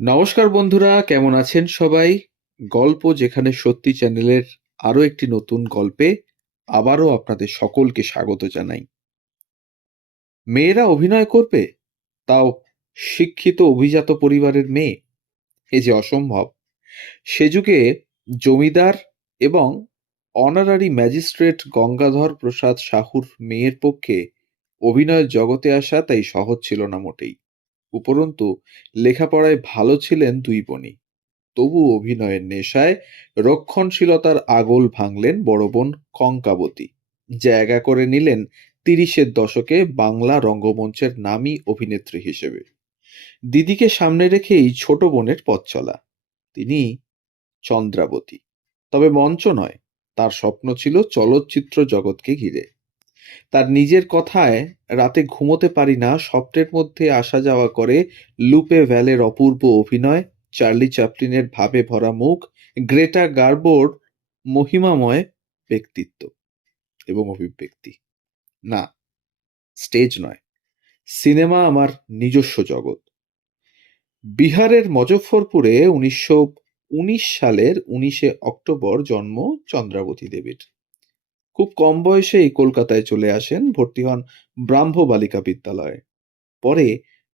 নমস্কার বন্ধুরা, কেমন আছেন সবাই? গল্প যেখানে সত্যি চ্যানেলের আরো একটি নতুন গল্পে আবারও আপনাদের সকলকে স্বাগত জানাই। মেয়েরা অভিনয় করবে, তাও শিক্ষিত অভিজাত পরিবারের মেয়ে, এ যে অসম্ভব। সে যুগে জমিদার এবং অনারারি ম্যাজিস্ট্রেট গঙ্গাধর প্রসাদ সাহুর মেয়ের পক্ষে অভিনয়ের জগতে আসা তাই সহজ ছিল না মোটেই। উপরন্তু লেখাপড়ায় ভালো ছিলেন দুই বোনই। তবু অভিনয়ের নেশায় রক্ষণশীলতার আগল ভাঙলেন বড় বোন কঙ্কাবতী। জায়গা করে নিলেন ৩০-এর দশকে বাংলা রঙ্গমঞ্চের নামী অভিনেত্রী হিসেবে। দিদিকে সামনে রেখেই ছোট বোনের পথ চলা। তিনি চন্দ্রাবতী। তবে মঞ্চ নয়, তার স্বপ্ন ছিল চলচ্চিত্র জগৎকে ঘিরে। তার নিজের কথায়, রাতে ঘুমোতে পারি না, স্বপ্নের মধ্যে আসা যাওয়া করে লুপে ভ্যালের অপূর্ব অভিনয়, চার্লি চ্যাপলিনের ভাবে ভরা মুখ, গ্রেটা গার্বোর মহিমাময় ব্যক্তিত্ব এবং অভিব্যক্তি। না, স্টেজ নয়, সিনেমা আমার নিজস্ব জগৎ। বিহারের মজফ্ফরপুরে ১৯১৯ সালের ১৯শে অক্টোবর জন্ম চন্দ্রাবতী দেবীর। খুব কম বয়সেই কলকাতায় চলে আসেন, ভর্তি হন ব্রাহ্ম বালিকা বিদ্যালয়ে। পরে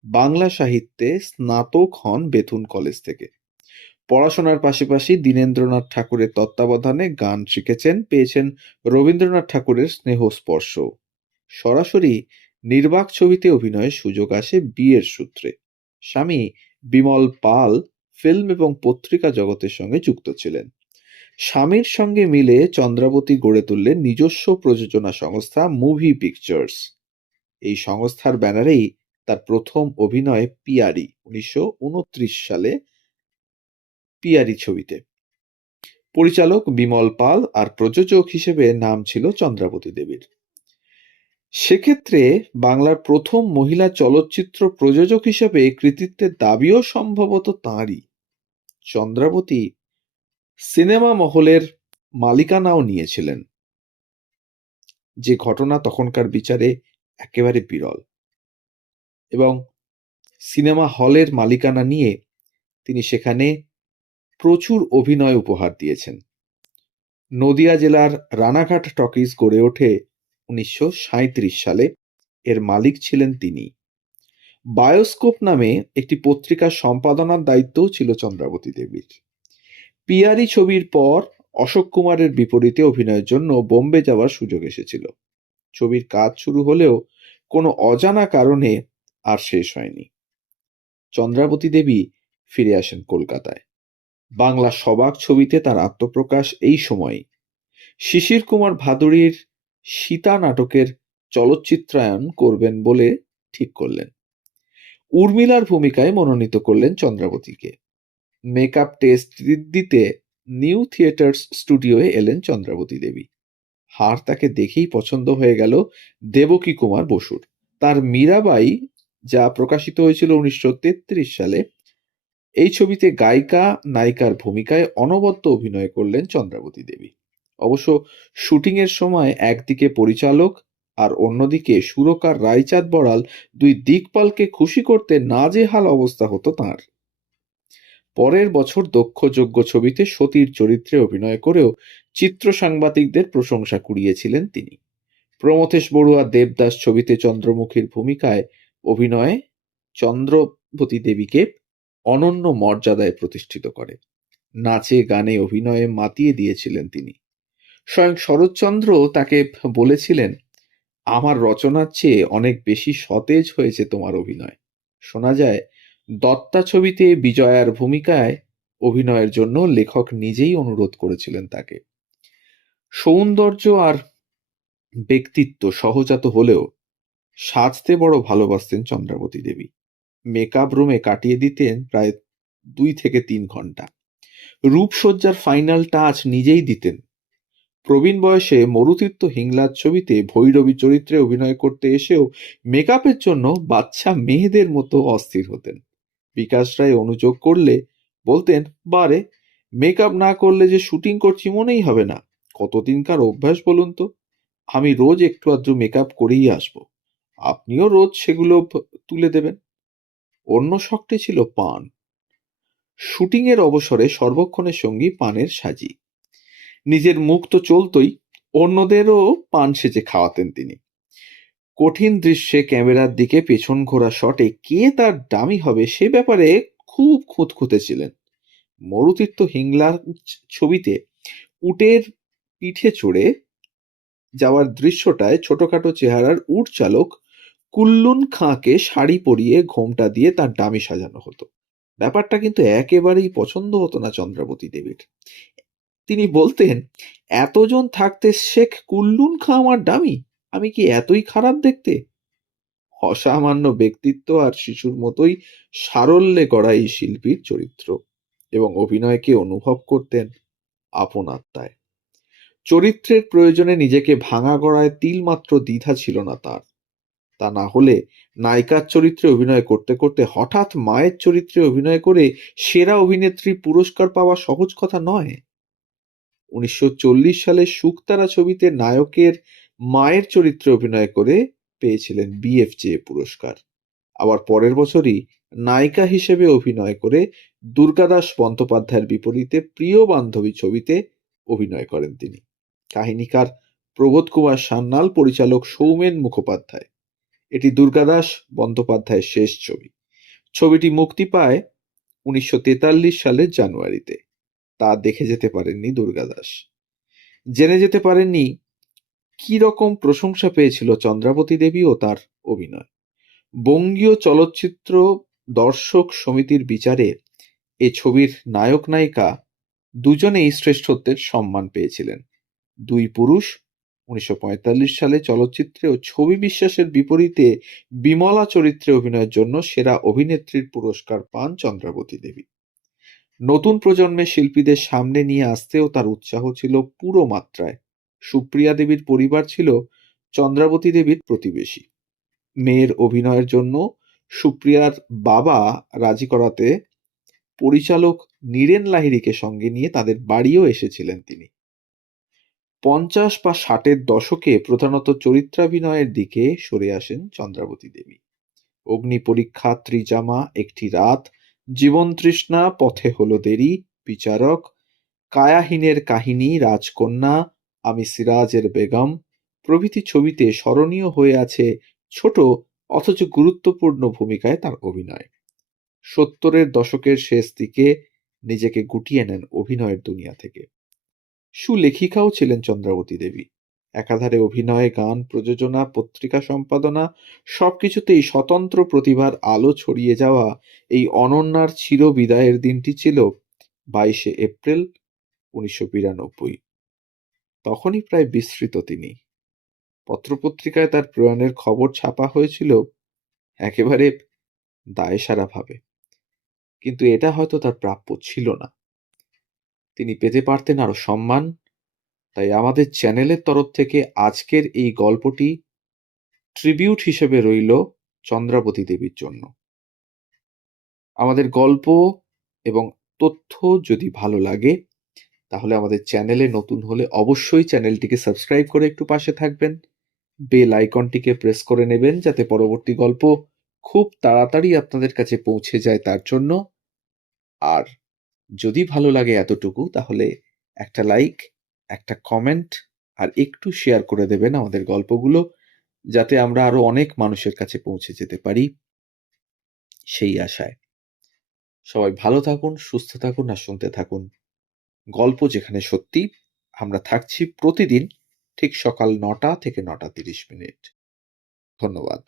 বাংলা সাহিত্যে স্নাতক হন বেথুন কলেজ থেকে। পড়াশোনার পাশাপাশি দীনেন্দ্রনাথ ঠাকুরের তত্ত্বাবধানে গান শিখেছেন, পেয়েছেন রবীন্দ্রনাথ ঠাকুরের স্নেহস্পর্শ। সরাসরি নির্বাক ছবিতে অভিনয়ের সুযোগ আসে বিয়ের সূত্রে। স্বামী বিমল পাল ফিল্ম এবং পত্রিকা জগতের সঙ্গে যুক্ত ছিলেন। স্বামীর সঙ্গে মিলে চন্দ্রাবতী গড়ে তুললেন নিজস্ব প্রযোজনা সংস্থা মুভি পিকচার্স। এই সংস্থার ব্যানারেই তার প্রথম অভিনয় পিয়ারি ১৯২৯ সালে পিয়ারি ছবিতে। পরিচালক বিমল পাল আর প্রযোজক হিসেবে নাম ছিল চন্দ্রাবতী দেবীর। সেক্ষেত্রে বাংলার প্রথম মহিলা চলচ্চিত্র প্রযোজক হিসেবে কৃতিত্বের দাবিও সম্ভবত তাঁরই। চন্দ্রাবতী সিনেমা মহলের মালিকানাও নিয়েছিলেন, যে ঘটনা তখনকার বিচারে একেবারে বিরল। এবং সিনেমা হলের মালিকানা নিয়ে তিনি সেখানে প্রচুর অভিনয় উপহার দিয়েছেন। নদিয়া জেলার রানাঘাট টকিজ গড়ে ওঠে ১৯৩৭ সালে। এর মালিক ছিলেন তিনি। বায়োস্কোপ নামে একটি পত্রিকার সম্পাদনার দায়িত্বও ছিল চন্দ্রাবতী দেবীর। পিয়ারি ছবির পর অশোক কুমারের বিপরীতে অভিনয়ের জন্য বোম্বে যাওয়ার সুযোগ এসেছিল। ছবির কাজ শুরু হলেও কোনো অজানা কারণে আর শেষ হয়নি। চন্দ্রাবতী দেবী ফিরে আসেন কলকাতায়। বাংলা সবাক ছবিতে তার আত্মপ্রকাশ এই সময়ই। শিশির কুমার ভাদুড়ির সীতা নাটকের চলচ্চিত্রায়ন করবেন বলে ঠিক করলেন। উর্মিলার ভূমিকায় মনোনীত করলেন চন্দ্রাবতীকে। মেকআপ টেস্ট দিতে নিউ থিয়েটার্স স্টুডিওয়ে এলেন চন্দ্রাবতী দেবী। হার তাকে দেখেই পছন্দ হয়ে গেল দেবকী কুমার বসুর। তার মীরাবাই, যা প্রকাশিত হয়েছিল ১৯৩৩ সালে, এই ছবিতে গায়িকা নায়িকার ভূমিকায় অনবদ্য অভিনয় করলেন চন্দ্রাবতী দেবী। অবশ্য শুটিংয়ের সময় একদিকে পরিচালক আর অন্যদিকে সুরকার রায়চাঁদ বড়াল, দুই দিকপালকে খুশি করতে নাজেহাল অবস্থা হতো তাঁর। পরের বছর দক্ষযজ্ঞ ছবিতে সতীর চরিত্রে অভিনয় করেও চিত্র সাংবাদিকদের প্রশংসা কুড়িয়েছিলেন তিনি। প্রমথেশ বড়ুয়া দেবদাস ছবিতে চন্দ্রমুখীর ভূমিকায় অভিনয়ে চন্দ্রাবতী দেবীকে অনন্য মর্যাদায় প্রতিষ্ঠিত করে। নাচে গানে অভিনয়ে মাতিয়ে দিয়েছিলেন তিনি। স্বয়ং শরৎচন্দ্র তাকে বলেছিলেন, আমার রচনার চেয়ে অনেক বেশি সতেজ হয়েছে তোমার অভিনয়। শোনা যায় দত্তা ছবিতে বিজয়ার ভূমিকায় অভিনয়ের জন্য লেখক নিজেই অনুরোধ করেছিলেন তাকে। সৌন্দর্য আর ব্যক্তিত্ব সহজাত হলেও সাজতে বড় ভালোবাসতেন চন্দ্রাবতী দেবী। মেকআপ রুমে কাটিয়ে দিতেন প্রায় ২ থেকে ৩ ঘন্টা। রূপসজ্জার ফাইনাল টাচ নিজেই দিতেন। প্রবীণ বয়সে মরুতীর্থ হিংলাজ ছবিতে ভৈরবী চরিত্রে অভিনয় করতে এসেও মেকআপের জন্য বাচ্চা মেয়েদের মতো অস্থির হতেন। বিকাশ রায় অনুযোগ করলে বলতেন, বারে, মেকআপ না করলে যে শুটিং করছি মনেই হবে না। কতদিনকার অভ্যাস বলুন তো? আমি রোজ একটু আধটু মেকআপ করেই আসবো, আপনিও রোজ সেগুলো তুলে দেবেন। অন্য শখটি ছিল পান। শুটিংয়ের অবসরে সর্বক্ষণের সঙ্গী পানের সাজি। নিজের মুখ তো চলতই, অন্যদেরও পান সেজে খাওয়াতেন তিনি। কঠিন দৃশ্যে ক্যামেরার দিকে পেছন ঘোরা শটে কে তার ডামি হবে সে ব্যাপারে খুব খুঁতখুঁতে ছিলেন। মরুতীর্থ হিংলাজ ছবিতে উটের পিঠে চড়ে যাওয়ার দৃশ্যটায় ছোটখাটো চেহারার উট চালক কুল্লুন খাঁকে শাড়ি পরিয়ে ঘোমটা দিয়ে তার ডামি সাজানো হতো। ব্যাপারটা কিন্তু একেবারেই পছন্দ হতো না চন্দ্রাবতী দেবীর। তিনি বলতেন, এতজন থাকতে শেখ কুল্লুন খাঁ আমার ডামি, আমি কি এতই খারাপ দেখতে? অসামান্য ব্যক্তিত্ব আর শিশুর মতোই সারল্যে গড়া এই শিল্পীর চরিত্র এবং অভিনয়কে অনুভব করতেন আপন আত্মায়। চরিত্রের প্রয়োজনে নিজেকে ভাঙা গড়ায় তিলমাত্র দ্বিধা ছিল না তার। তা না হলে নায়িকার চরিত্রে অভিনয় করতে করতে হঠাৎ মায়ের চরিত্রে অভিনয় করে সেরা অভিনেত্রী পুরস্কার পাওয়া সহজ কথা নয়। 1940 সালে শুকতারা ছবিতে নায়কের মায়ের চরিত্রে অভিনয় করে পেয়েছিলেন বিএফজে পুরস্কার। আবার পরের বছরই নায়িকা হিসেবে অভিনয় করে দুর্গাদাস বন্দ্যোপাধ্যায়ের বিপরীতে প্রিয় বান্ধবী ছবিতে অভিনয় করেন তিনি। কাহিনীকার প্রবোধ কুমার সান্যাল, পরিচালক সৌমেন মুখোপাধ্যায়। এটি দুর্গাদাস বন্দ্যোপাধ্যায়ের শেষ ছবি। ছবিটি মুক্তি পায় 1943 সালের জানুয়ারিতে। তা দেখে যেতে পারেননি দুর্গাদাস। জেনে যেতে পারেননি কি রকম প্রশংসা পেয়েছিল চন্দ্রাবতী দেবী ও তার অভিনয়। বঙ্গীয় চলচ্চিত্র দর্শক সমিতির বিচারে এ ছবির নায়ক নায়িকা দুজনেই শ্রেষ্ঠত্বের সম্মান পেয়েছিলেন। দুই পুরুষ 1945 সালে চলচ্চিত্রে ও ছবি বিশ্বাসের বিপরীতে বিমলা চরিত্রে অভিনয়ের জন্য সেরা অভিনেত্রীর পুরস্কার পান চন্দ্রাবতী দেবী। নতুন প্রজন্মের শিল্পীদের সামনে নিয়ে আসতেও তার উৎসাহ ছিল পুরো মাত্রায়। সুপ্রিয়া দেবীর পরিবার ছিল চন্দ্রাবতী দেবীর প্রতিবেশী। মেয়ের অভিনয়ের জন্য সুপ্রিয়ার বাবা রাজি করাতে পরিচালক নীরেন লাহিড়ীকে সঙ্গে নিয়ে তাদের বাড়িও এসেছিলেন তিনি। 50 বা 60-এর দশকে প্রধানত চরিত্রাভিনয়ের দিকে সরে আসেন চন্দ্রাবতী দেবী। অগ্নি পরীক্ষা, ত্রিজামা, একটি রাত, জীবন তৃষ্ণা, পথে হলো দেরি, বিচারক, কায়াহীনের কাহিনী, রাজকন্যা, আমি সিরাজের বেগম প্রভৃতি ছবিতে স্মরণীয় হয়ে আছে ছোট অথচ গুরুত্বপূর্ণ ভূমিকায় তার অভিনয়। 70-এর দশকের শেষ দিকে নিজেকে গুটিয়ে নেন অভিনয়ের দুনিয়া থেকে। সুলেখিকাও ছিলেন চন্দ্রাবতী দেবী। একাধারে অভিনয়, গান, প্রযোজনা, পত্রিকা সম্পাদনা সবকিছুতেই স্বতন্ত্র প্রতিভার আলো ছড়িয়ে যাওয়া এই অনন্যার চিরবিদায়ের দিনটি ছিল 22শে এপ্রিল 1992। তখনই প্রায় বিস্মৃত তিনি। পত্রপত্রিকায় তার প্রয়াণের খবর ছাপা হয়েছিল একেবারে দায়সারাভাবে, কিন্তু এটা হয়তো তার প্রাপ্য ছিল না। তিনি পেতে পারতেন আরো সম্মান। তাই আমাদের চ্যানেলের তরফ থেকে আজকের এই গল্পটি ট্রিবিউট হিসেবে রইল চন্দ্রাবতী দেবীর জন্য। আমাদের গল্প এবং তথ্য যদি ভালো লাগে তাহলে আমাদের চ্যানেলে নতুন হলে অবশ্যই চ্যানেলটিকে সাবস্ক্রাইব করে একটু পাশে থাকবেন। বেল আইকনটিকে প্রেস করে নেবেন যাতে পরবর্তী গল্প খুব তাড়াতাড়ি আপনাদের কাছে পৌঁছে যায় তার জন্য। আর যদি ভালো লাগে এতটুকু তাহলে একটা লাইক, একটা কমেন্ট আর একটু শেয়ার করে দেবেন আমাদের গল্পগুলো, যাতে আমরা আরো অনেক মানুষের কাছে পৌঁছে যেতে পারি সেই আশায়। সবাই ভালো থাকুন, সুস্থ থাকুন আর শুনতে থাকুন গল্প যেখানে সত্যি। আমরা থাকছি প্রতিদিন ঠিক সকাল 9টা থেকে 9টা 30 মিনিট। ধন্যবাদ।